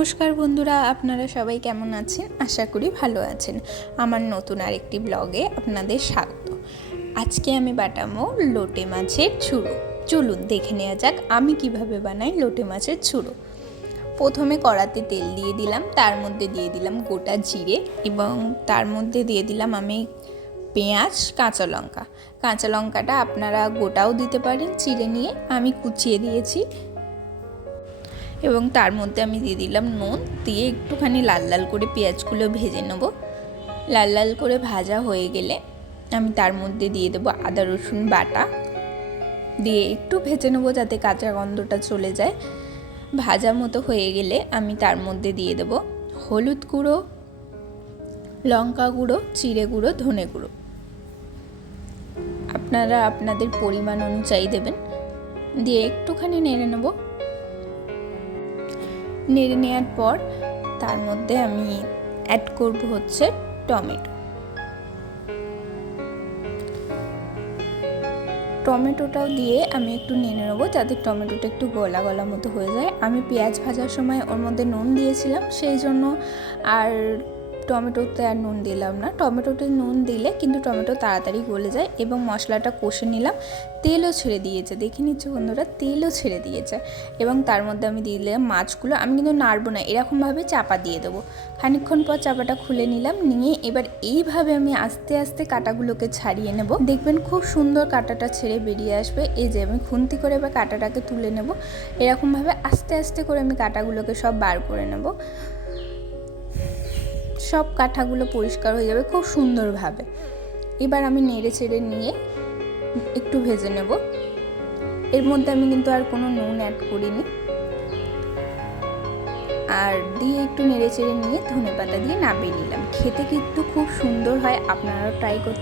নমস্কার বন্ধুরা, আপনারা সবাই কেমন আছেন? আশা করি ভালো আছেন। আমার নতুন আরেকটি ব্লগে আপনাদের স্বাগত। আজকে আমি বানাবো লোটে মাছের ঝুড়ো। চলুন দেখে নেওয়া যাক আমি কিভাবে বানাই লোটে মাছের ঝুড়ো। প্রথমে কড়াতে তেল দিয়ে দিলাম, তার মধ্যে দিয়ে দিলাম গোটা জিরে এবং তার মধ্যে দিয়ে দিলাম আমি পেঁয়াজ, কাঁচা লঙ্কাটা আপনারা গোটাও দিতে পারেন চিড়ে নিয়ে, আমি কুচিয়ে দিয়েছি। এবং তার মধ্যে আমি দিয়ে দিলাম নুন, দিয়ে একটুখানি লাল লাল করে পেঁয়াজগুলো ভেজে নেব। লাল লাল করে ভাজা হয়ে গেলে আমি তার মধ্যে দিয়ে দেবো আদা রসুন বাটা, দিয়ে একটু ভেজে নেবো যাতে কাঁচা গন্ধটা চলে যায়। ভাজা মতো হয়ে গেলে আমি তার মধ্যে দিয়ে দেবো হলুদ গুঁড়ো, লঙ্কা গুঁড়ো, জিরে গুঁড়ো, ধনে গুঁড়ো। আপনারা আপনাদের পরিমাণ অনুযায়ী দেবেন। দিয়ে একটুখানি নেড়ে নেব। নেড়ে নেওয়ার পর তার মধ্যে আমি অ্যাড করব হচ্ছে টমেটোটাও দিয়ে আমি একটু নেড়ে নেবো যাতে টমেটোটা একটু গলা গলা মতো হয়ে যায়। আমি পেঁয়াজ ভাজার সময় ওর মধ্যে নুন দিয়েছিলাম, সেই জন্য আর টমেটোতে আর নুন দিলাম না। টমেটোতে নুন দিলে কিন্তু টমেটো তাড়াতাড়ি গলে যায়। এবং মশলাটা কষে নিলাম, তেলও ছেড়ে দিয়েছে, দেখে নিচ্ছি বন্ধুরা, তেলও ছেড়ে দিয়েছে। এবং তার মধ্যে আমি দিয়ে দিলাম মাছগুলো। আমি কিন্তু নাড়বো না, এরকমভাবে চাপা দিয়ে দেবো। খানিকক্ষণ পর চাপাটা খুলে নিলাম, নিয়ে এবার এইভাবে আমি আস্তে আস্তে কাঁটাগুলোকে ছাড়িয়ে নেব। দেখবেন খুব সুন্দর কাঁটাটা ছেড়ে বেরিয়ে আসবে। এই যে আমি খুন্তি করে এবার কাঁটাটাকে তুলে নেব। এরকমভাবে আস্তে আস্তে করে আমি কাঁটাগুলোকে সব বার করে নেব। সব কাঁটাগুলো পরিষ্কার হয়ে যাবে খুব সুন্দরভাবে। এবার আমি নেড়ে চেড়ে নিয়ে একটু ভেজে নেব। এর মধ্যে আমি কিন্তু আর কোনো নুন অ্যাড করিনি। আর দিয়ে একটু নেড়ে চেড়ে নিয়ে ধনেপাতা দিয়ে নামিয়ে নিলাম। খেতে কিন্তু খুব সুন্দর হয়, আপনারাও ট্রাই করতে